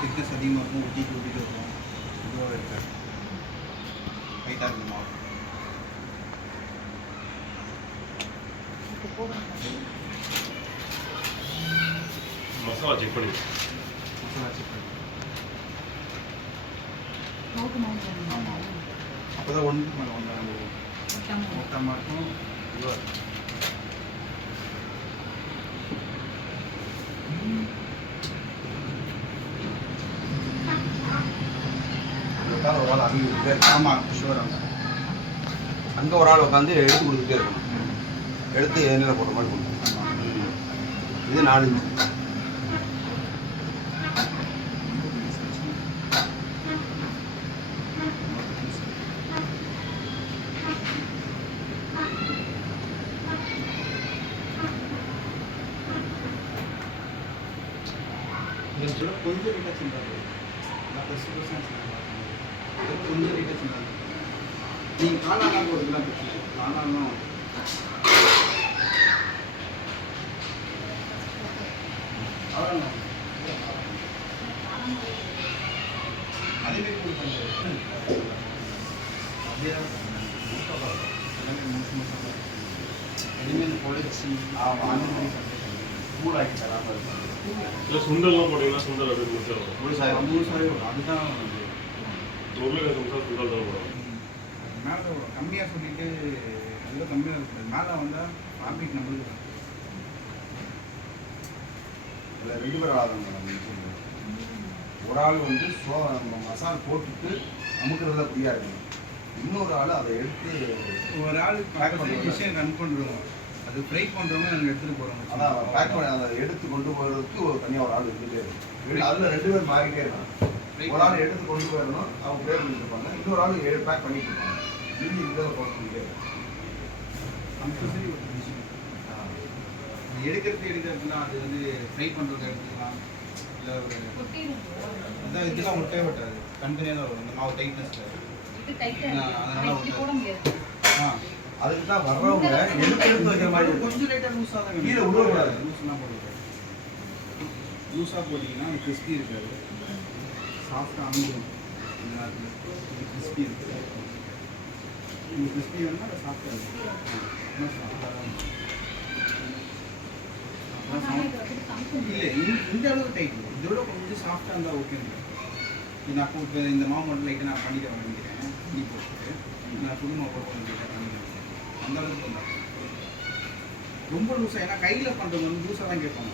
Thickness அதிகமாக இருக்கும், ஒட்டிட்டு ஒட்டிட்டு இருக்கும். இதுவாக இருக்காது, டைட்டாக இருக்கும் மாவு. மசாலா செக் பண்ணி ஆமாம், அப்போ தான் ஒன்றுக்கு மேலே ஒன்று மொத்தமாக இருக்கும். இதுவாக இருக்கும். ஒரு ஆள் அங்கே கொடுத்துட்டே இருக்கணும். ஆமாம், ஷுவர். அங்கே ஒரு ஆள் உட்காந்து எடுத்து கொடுத்துட்டே இருக்கணும். எடுத்து எண்ணெயில் போட்ட மாதிரி கொடுக்கணும். இது 4 இன்ச்சு. கொஞ்சம் லைட்டாக சின்னாது, கொஞ்சம் லைட்டாக சின்னாது. நீங்கள் காணாலாம் போகிறதுலாம் பிரச்சனை இல்லை. காணாலும் அவ்வளோ அதேமாரி கொடுப்பாங்க. அப்படியே தான் எல்லாமே மோசமாக இனிமேல் பொழிச்சு அந்த மாதிரி சூடாக்கி தராமல் இருக்கும். இல்லை சுண்டல்லாம் போட்டிங்கன்னா சுண்டல் அப்படி முடிச்சாகும். முழுசாக வரும். அதுதான் உருளைக்கிழங்கு முட்டை சுண்டல் தான் போடும். மேலே கம்மியாக சொல்லிட்டு எவ்வளோ கம்மியாக இருக்குது. மேலே வந்தால் ப்ராஃபிட் நம்மளுக்கு தான். இல்லை 2 பேர் ஆளாங்க. ஒரு ஆள் வந்து மசாலா போட்டுட்டு அமுக்கிறதுல ஃப்ரீயாக இருக்கணும். இன்னொரு ஆள் அதை எடுத்து ஒரு ஆள் பேக் பண்ணி விஷயம் ரன் பண்ணுறோம். அது ஃப்ரை பண்ணுறவங்க நாங்கள் எடுத்துகிட்டு போகிறோம். அதான் பேக் பண்ணி அதை எடுத்து கொண்டு போகிறதுக்கு ஒரு தனியாக ஒரு ஆள் இருந்துகிட்டே இருக்கும். அதில் 2 பேர் மாறிட்டே இருக்காங்க. ஒரு ஆள் எடுத்து கொண்டு போயிடணும், அவங்க பேர் பண்ணிட்டுருப்பாங்க. இன்னொரு ஆள் பேக் பண்ணிட்டு இருப்பாங்க. மீதி இதில் போட்டுக்கிட்டே இருக்கும். கம்பல்சரி ஒரு விஷயம் எடுக்கிறதுனா அது வந்து ஃப்ரை பண்ணுறது எடுத்துக்கலாம். இல்லை அதான் இதெல்லாம் ஒட்டவே ஒட்டாது, தனித்தனியாக தான் வரும். இந்த மாவு டைட்னஸில் அதனால ஒட்டாது. அதுக்கு தான் வர்றவங்க எடுத்து வைக்கிற மாதிரி கொஞ்சம் லைட்டாக லூஸாக தான் கீழே விடக்கூடாது. லூஸ்லாம் போடக்கூடாது. லூஸாக போட்டிங்கன்னா அது கிறிஸ்பி இருக்காது, சாஃப்டாக அணுகும். இந்த நேரத்தில் இது கிறிஸ்பி இருக்குது. நீங்கள் கிறிஸ்பி வேணும்னா அதை சாஃப்டாக இருக்கும். இன்னும் சாஃப்டாக தான் இல்லை, இந்த அளவுக்கு டைட் இல்லை. இதோட கொஞ்சம் சாஃப்டாக இருந்தால் ஓகே. நான் இப்போ இந்த மாவு மட்டும் லைட்டாக நான் பண்ணிக்க வேண்டிக்கிறேன். நீ போட்டு நான் புது மாவு போட்டு லைட்டாக பண்ணிக்கிறேன். அந்த அளவுக்கு வந்தால் ரொம்ப லூஸாக, ஏன்னா கையில் பண்ணுறது வந்து லூஸாக தான் கேட்பாங்க.